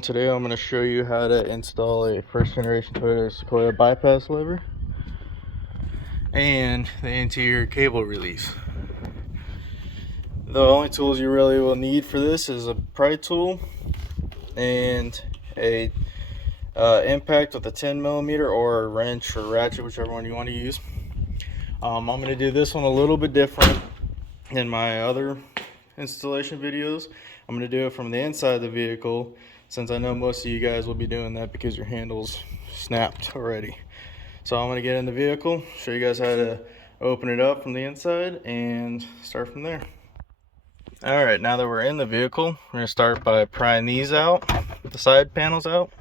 everyone, today I'm going to show you how to install a first generation Toyota Sequoia bypass lever and the interior cable release. The only tools you really will need for this is a pry tool and a impact with a 10mm or a wrench or ratchet, whichever one you want to use. I'm going to do this one a little bit different than my other installation videos. I'm going to do it from the inside of the vehicle, since I know most of you guys will be doing that because your handle's snapped already. So I'm going to get in the vehicle, show you guys how to open it up from the inside, and start from there. Alright, now that we're in the vehicle, we're going to start by prying these out, the side panels out,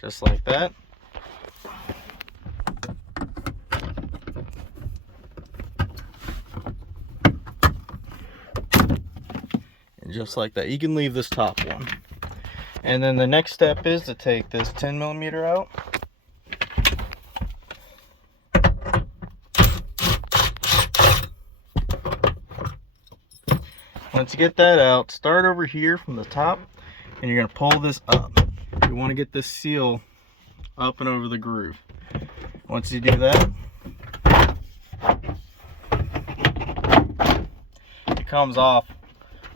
just like that. Just like that. You can leave this top one, and then the next step is to take this 10mm out, once you get that out, start over here from the top and you're going to pull this up. You want to get this seal up and over the groove. Once you do that, it comes off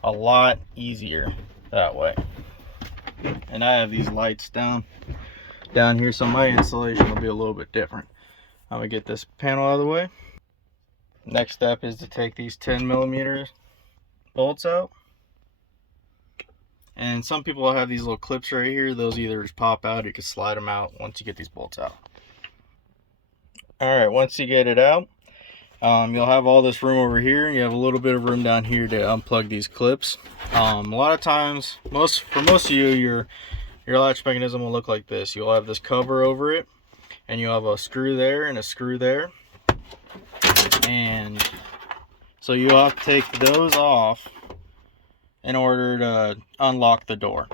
a lot easier that way. And I have these lights down here, so my installation will be a little bit different. I'm gonna get this panel out of the way. Next step is to take these 10mm bolts out, and some people will have these little clips right here. Those either just pop out or you can slide them out once you get these bolts out. Alright, once you get it out, you'll have all this room over here, and you have a little bit of room down here to unplug these clips. A lot of times, for most of you, your latch mechanism will look like this. You'll have this cover over it, and you'll have a screw there and a screw there, and so you'll have to take those off in order to unlock the door.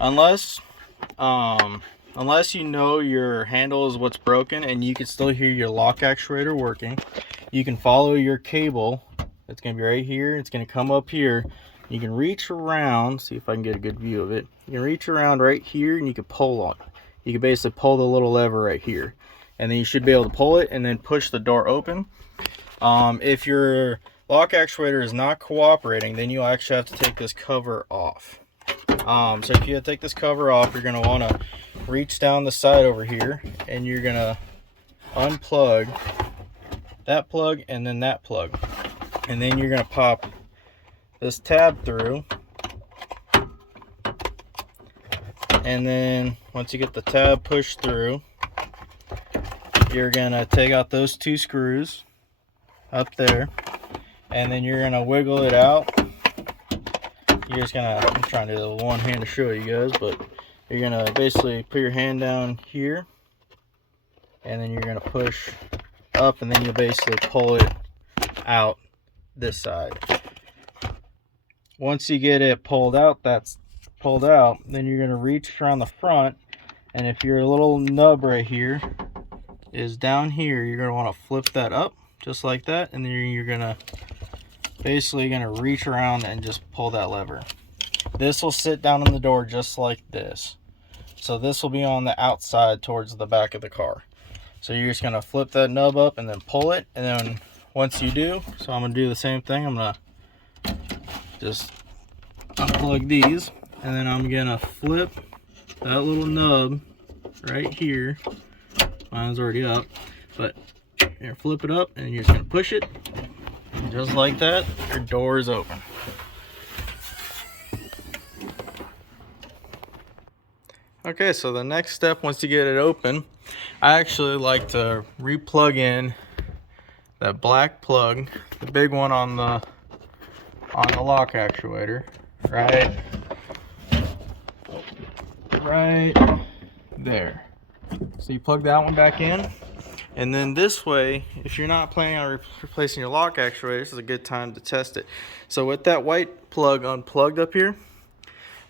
Unless you know your handle is what's broken and you can still hear your lock actuator working, you can follow your cable. It's going to be right here. It's going to come up here. You can reach around, see if I can get a good view of it. You can reach around right here and you can pull on it. You can basically pull the little lever right here, and then you should be able to pull it and then push the door open. If your lock actuator is not cooperating, then you'll actually have to take this cover off. So if you take this cover off, you're going to want to reach down the side over here, and you're going to unplug that plug and then that plug, and then you're going to pop this tab through, and then once you get the tab pushed through, you're going to take out those two screws up there, and then you're going to wiggle it out. You're just going to, I'm trying to do the one hand to show you guys, but you're going to basically put your hand down here, and then you're going to push up, and then you'll basically pull it out this side. Once you get it pulled out, that's pulled out, then you're going to reach around the front, and if your little nub right here is down here, you're going to want to flip that up just like that, and then you're going to basically reach around and just pull that lever. This will sit down in the door just like this. So this will be on the outside towards the back of the car. So you're just going to flip that nub up and then pull it, and then once you do, so I'm going to do the same thing. I'm going to just unplug these, and then I'm going to flip that little nub right here. Mine's already up, but you're flip it up and you're just going to push it. Just like that, your door is open. Okay, so the next step, once you get it open, I actually like to re-plug in that black plug, the big one on the lock actuator, right there. So you plug that one back in. And then this way, if you're not planning on replacing your lock actuator, this is a good time to test it. So with that white plug unplugged up here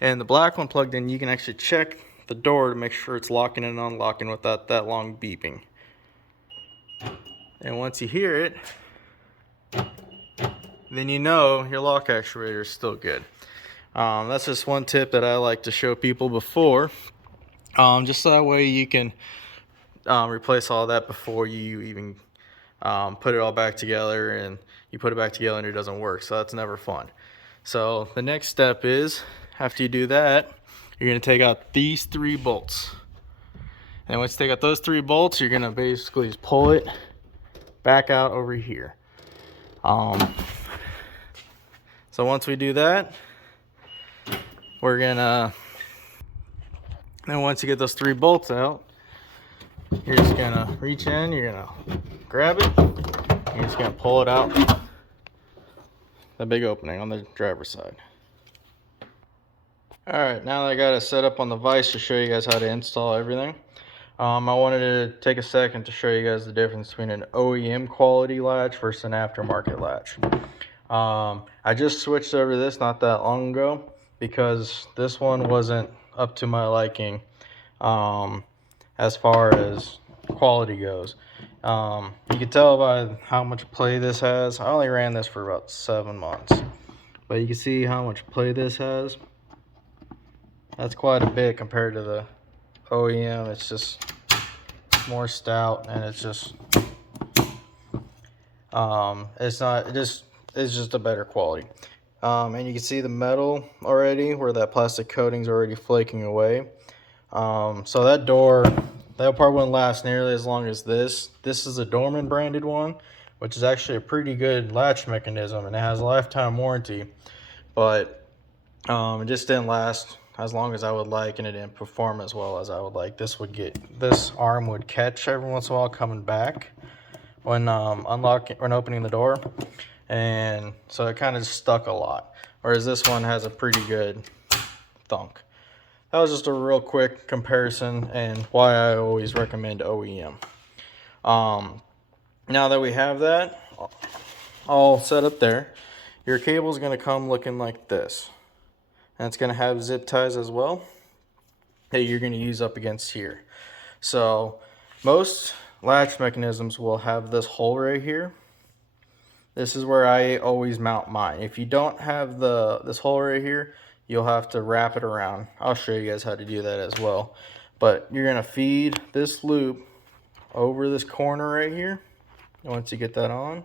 and the black one plugged in, you can actually check the door to make sure it's locking and unlocking without that long beeping. And once you hear it, then you know your lock actuator is still good. That's just one tip that I like to show people before, just so that way you can replace all that before you even put it all back together, and you put it back together and it doesn't work. So that's never fun. So the next step is, after you do that, you're going to take out these 3 bolts. And once you take out those 3 bolts, you're going to basically just pull it back out over here. So once we do that, we're gonna, then once you get those 3 bolts out, you're just gonna reach in, you're gonna grab it, and you're just gonna pull it out the big opening on the driver's side. Alright, now that I got it set up on the vise to show you guys how to install everything, I wanted to take a second to show you guys the difference between an OEM quality latch versus an aftermarket latch. I just switched over to this not that long ago because this one wasn't up to my liking as far as quality goes. You can tell by how much play this has. I only ran this for about 7 months, but you can see how much play this has. That's quite a bit compared to the OEM. It's just more stout, and it's just it's just a better quality. And you can see the metal already, where that plastic coating's already flaking away. So that door, that part wouldn't last nearly as long as this. This is a Dorman branded one, which is actually a pretty good latch mechanism, and it has a lifetime warranty, but it just didn't last as long as I would like, and it didn't perform as well as I would like. This arm would catch every once in a while coming back when opening the door, and so it kind of stuck a lot, whereas this one has a pretty good thunk. That was just a real quick comparison and why I always recommend OEM. Now that we have that all set up there, your cable is going to come looking like this, and it's going to have zip ties as well that you're going to use up against here. So most latch mechanisms will have this hole right here. This is where I always mount mine. If you don't have this hole right here, you'll have to wrap it around. I'll show you guys how to do that as well. But you're going to feed this loop over this corner right here. And once you get that on,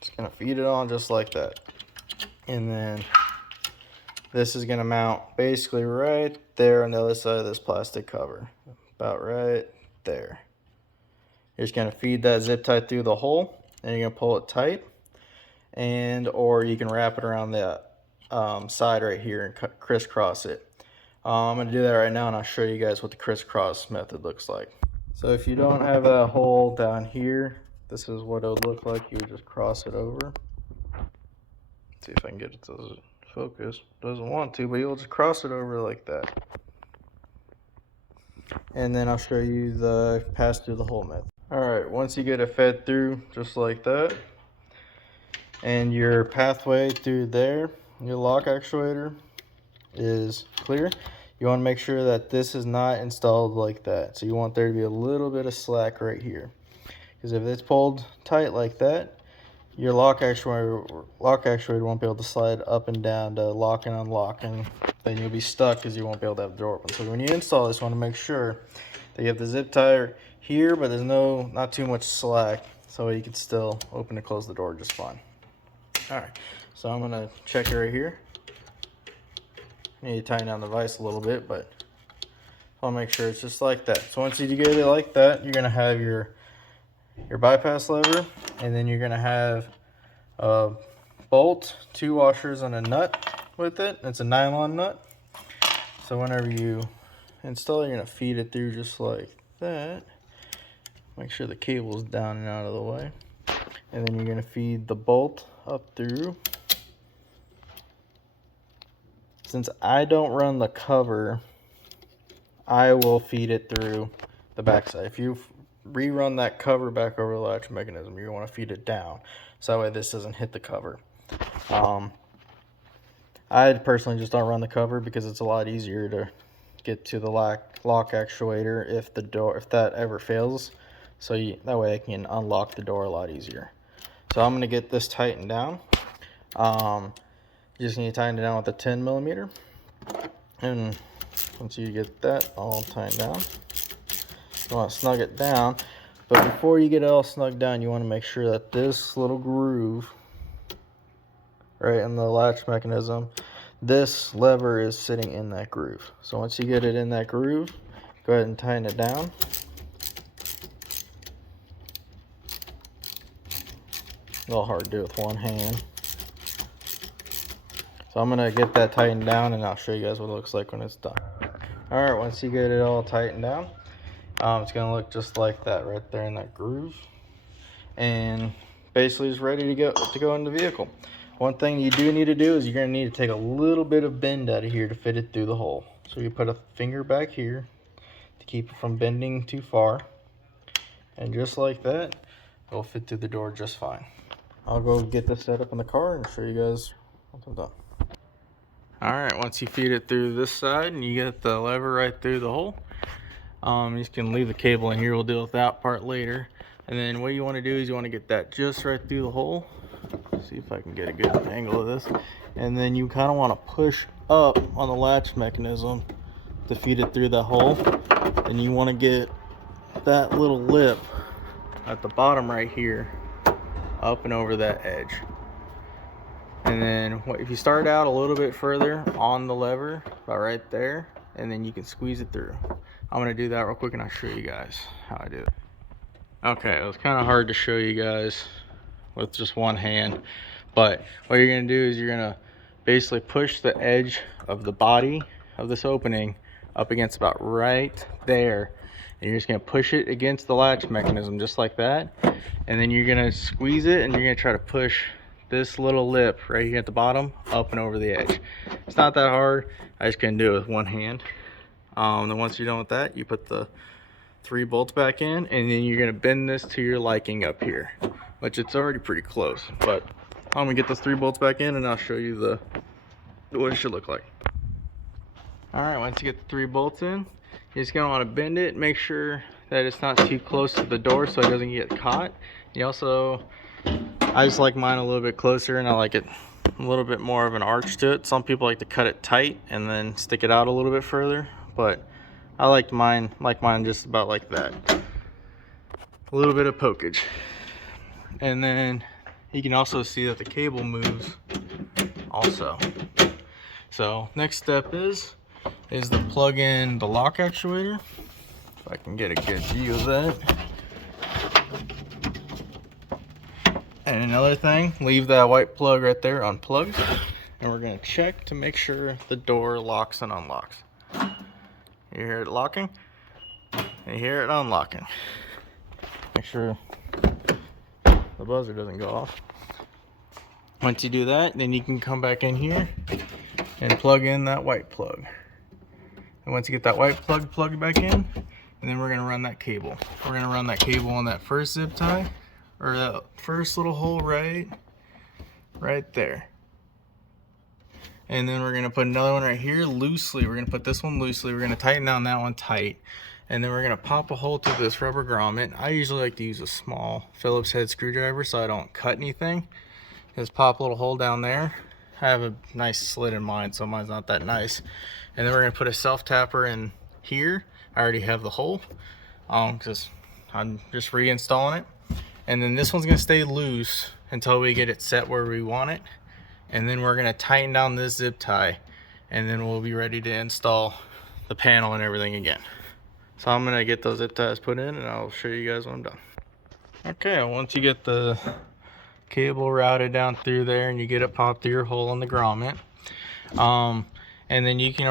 just going to feed it on just like that. And then this is going to mount basically right there on the other side of this plastic cover. About right there. You're just going to feed that zip tie through the hole, and you're going to pull it tight, or you can wrap it around the side right here and crisscross it. I'm going to do that right now, and I'll show you guys what the crisscross method looks like. So if you don't have that hole down here, this is what it would look like. You would just cross it over. Let's see if I can get it to focus. Doesn't want to, but you'll just cross it over like that. And then I'll show you the pass through the hole method. Alright, once you get it fed through just like that, and your pathway through there, your lock actuator is clear, you want to make sure that this is not installed like that. So you want there to be a little bit of slack right here, because if it's pulled tight like that, your lock actuator won't be able to slide up and down to lock and unlock, and then you'll be stuck because you won't be able to have the door open. So when you install this, you want to make sure that you have the zip tie here, but there's not too much slack, so you can still open and close the door just fine. Alright, so I'm going to check it right here. I need to tighten down the vise a little bit, but I'll make sure it's just like that. So once you get it like that, you're going to have your bypass lever, and then you're going to have a bolt, 2 washers, and a nut with it. It's a nylon nut. So whenever you install it, you're going to feed it through just like that. Make sure the cable's down and out of the way. And then you're going to feed the bolt up through. Since I don't run the cover, I will feed it through the backside. If you rerun that cover back over the latch mechanism, you want to feed it down, so that way this doesn't hit the cover. I personally just don't run the cover because it's a lot easier to get to the lock actuator if that ever fails, so that way I can unlock the door a lot easier. So I'm going to get this tightened down. You just need to tighten it down with a 10mm. And once you get that all tightened down, you want to snug it down. But before you get it all snugged down, you want to make sure that this little groove right in the latch mechanism, this lever is sitting in that groove. So once you get it in that groove, go ahead and tighten it down. A little hard to do with one hand. So I'm gonna get that tightened down and I'll show you guys what it looks like when it's done. All right, once you get it all tightened down, it's gonna look just like that right there in that groove. And basically it's ready to go in the vehicle. One thing you do need to do is you're gonna need to take a little bit of bend out of here to fit it through the hole. So you put a finger back here to keep it from bending too far. And just like that, it'll fit through the door just fine. I'll go get this set up in the car and show you guys once I'm done. All right, once you feed it through this side and you get the lever right through the hole, you just can leave the cable in here. We'll deal with that part later. And then what you want to do is you want to get that just right through the hole. See if I can get a good angle of this. And then you kind of want to push up on the latch mechanism to feed it through the hole. And you want to get that little lip at the bottom right here up and over that edge. And then if you start out a little bit further on the lever, about right there, and then you can squeeze it through. I'm gonna do that real quick and I'll show you guys how I do it. Okay, it was kind of hard to show you guys with just one hand, but what you're gonna do is you're gonna basically push the edge of the body of this opening up against about right there, and you're just gonna push it against the latch mechanism just like that, and then you're gonna squeeze it and you're gonna try to push this little lip right here at the bottom up and over the edge. It's not that hard. I just couldn't do it with one hand. Then once you're done with that, you put the 3 bolts back in, and then you're gonna bend this to your liking up here, which it's already pretty close. But I'm gonna get those 3 bolts back in and I'll show you what it should look like. All right, once you get the 3 bolts in, you're just gonna want to bend it, make sure that it's not too close to the door so it doesn't get caught. You also, I just like mine a little bit closer, and I like it a little bit more of an arch to it. Some people like to cut it tight and then stick it out a little bit further, but I like mine just about like that. A little bit of pokage. And then you can also see that the cable moves also. So next step is to plug in the lock actuator. If I can get a good view of that. And another thing, leave that white plug right there unplugged, and we're gonna check to make sure the door locks and unlocks. You hear it locking, and you hear it unlocking. Make sure the buzzer doesn't go off. Once you do that, then you can come back in here and plug in that white plug. And once you get that white plug plugged back in, and then we're gonna run that cable. We're gonna run that cable on that first zip tie, or that first little hole right there. And then we're gonna put another one right here loosely. We're gonna put this one loosely. We're gonna tighten down that one tight. And then we're gonna pop a hole through this rubber grommet. I usually like to use a small Phillips head screwdriver so I don't cut anything. Just pop a little hole down there. I have a nice slit in mine, so mine's not that nice. And then we're gonna put a self tapper in here. I already have the hole, because I'm just reinstalling it. And then this one's gonna stay loose until we get it set where we want it. And then we're gonna tighten down this zip tie, and then we'll be ready to install the panel and everything again. So I'm gonna get those zip ties put in and I'll show you guys when I'm done. Okay, once you get the cable routed down through there and you get it popped through your hole in the grommet, and then you can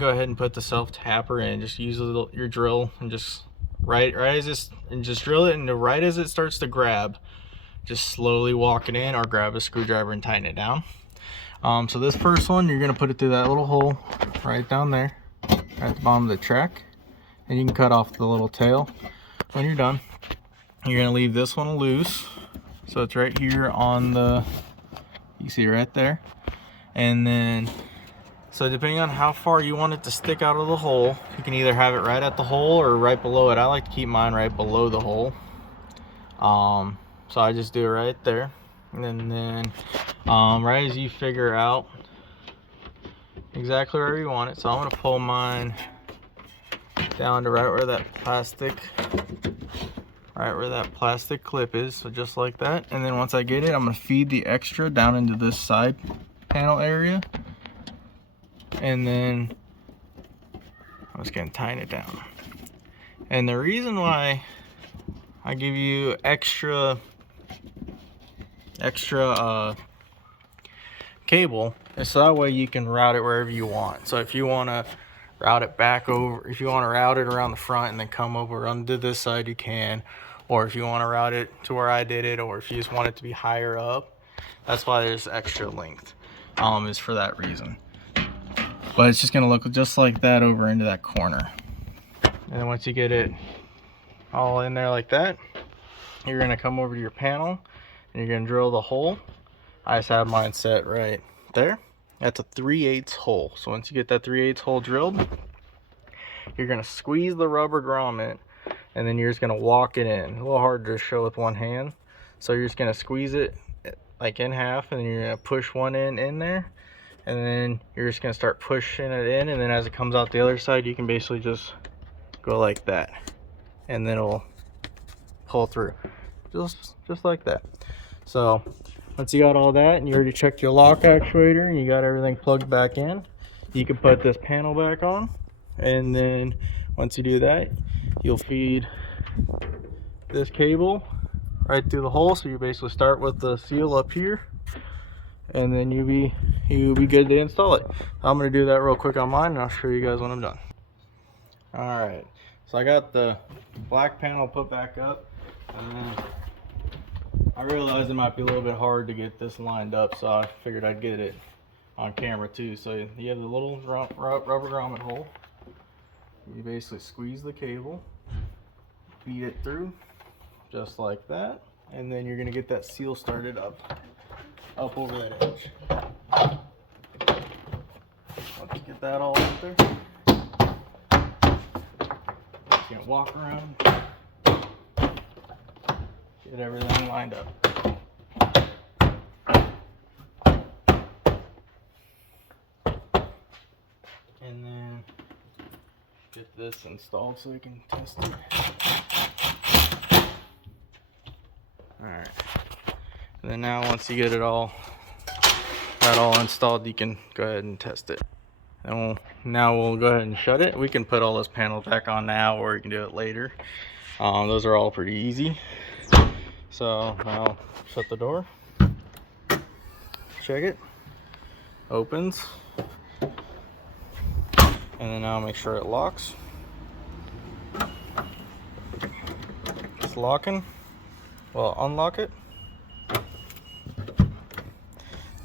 go ahead and put the self tapper in. Just use your drill and just right as this, and just drill it, and right as it starts to grab, just slowly walk it in, or grab a screwdriver and tighten it down. So this first one, you're gonna put it through that little hole right down there at the bottom of the track, and you can cut off the little tail. When you're done, you're gonna leave this one loose, so it's right here on the, you see right there. And then, so depending on how far you want it to stick out of the hole, you can either have it right at the hole or right below it. I like to keep mine right below the hole. So I just do it right there. And then right as you figure out exactly where you want it. So I'm gonna pull mine down to right where that plastic clip is, so just like that. And then once I get it, I'm gonna feed the extra down into this side panel area, and then I'm just gonna tighten it down. And the reason why I give you extra cable is so that way you can route it wherever you want. So if you want to route it back over, if you want to route it around the front and then come over onto this side, you can. Or if you want to route it to where I did it, or if you just want it to be higher up, that's why there's extra length, is for that reason. But it's just going to look just like that over into that corner. And then once you get it all in there like that, you're going to come over to your panel and you're going to drill the hole. I just have mine set right there. That's a 3/8 hole. So once you get that 3/8 hole drilled, you're going to squeeze the rubber grommet, and then you're just going to walk it in. A little hard to show with one hand. So you're just going to squeeze it like in half, and then you're going to push one end in there, and then you're just going to start pushing it in, and then as it comes out the other side, you can basically just go like that, and then it'll pull through just like that. So once you got all that and you already checked your lock actuator and you got everything plugged back in, you can put this panel back on. And then once you do that, you'll feed this cable right through the hole. So you basically start with the seal up here, and then you'll be good to install it. I'm going to do that real quick on mine, and I'll show you guys when I'm done. Alright, so I got the black panel put back up, and then I realized it might be a little bit hard to get this lined up, so I figured I'd get it on camera too. So you have the little rubber grommet hole. You basically squeeze the cable, feed it through just like that, and then you're going to get that seal started up over that edge. Once you get that all up there, you're going to walk around, get everything lined up. And then get this installed so we can test it. Alright. And then now once you get it all installed, you can go ahead and test it. And now we'll go ahead and shut it. We can put all those panels back on now, or you can do it later. Those are all pretty easy. So I'll shut the door. Check it. Opens. And then now make sure it locks. It's locking. Well, unlock it.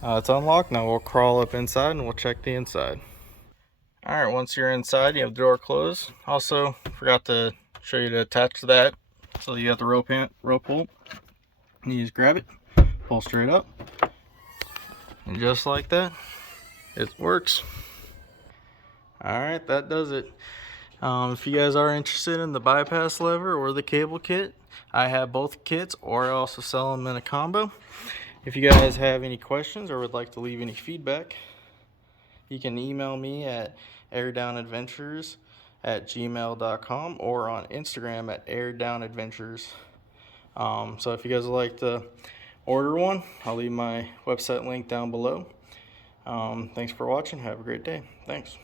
It's unlocked. Now we'll crawl up inside and we'll check the inside. Alright, once you're inside, you have the door closed. Also, forgot to show you to attach to that. So you have the rope pull. You just grab it, pull straight up, and just like that, it works. Alright, that does it. If you guys are interested in the bypass lever or the cable kit, I have both kits, or I also sell them in a combo. If you guys have any questions or would like to leave any feedback, you can email me at aireddownadventures@gmail.com or on Instagram at aireddownadventures. So if you guys would like to order one, I'll leave my website link down below. Thanks for watching. Have a great day. Thanks.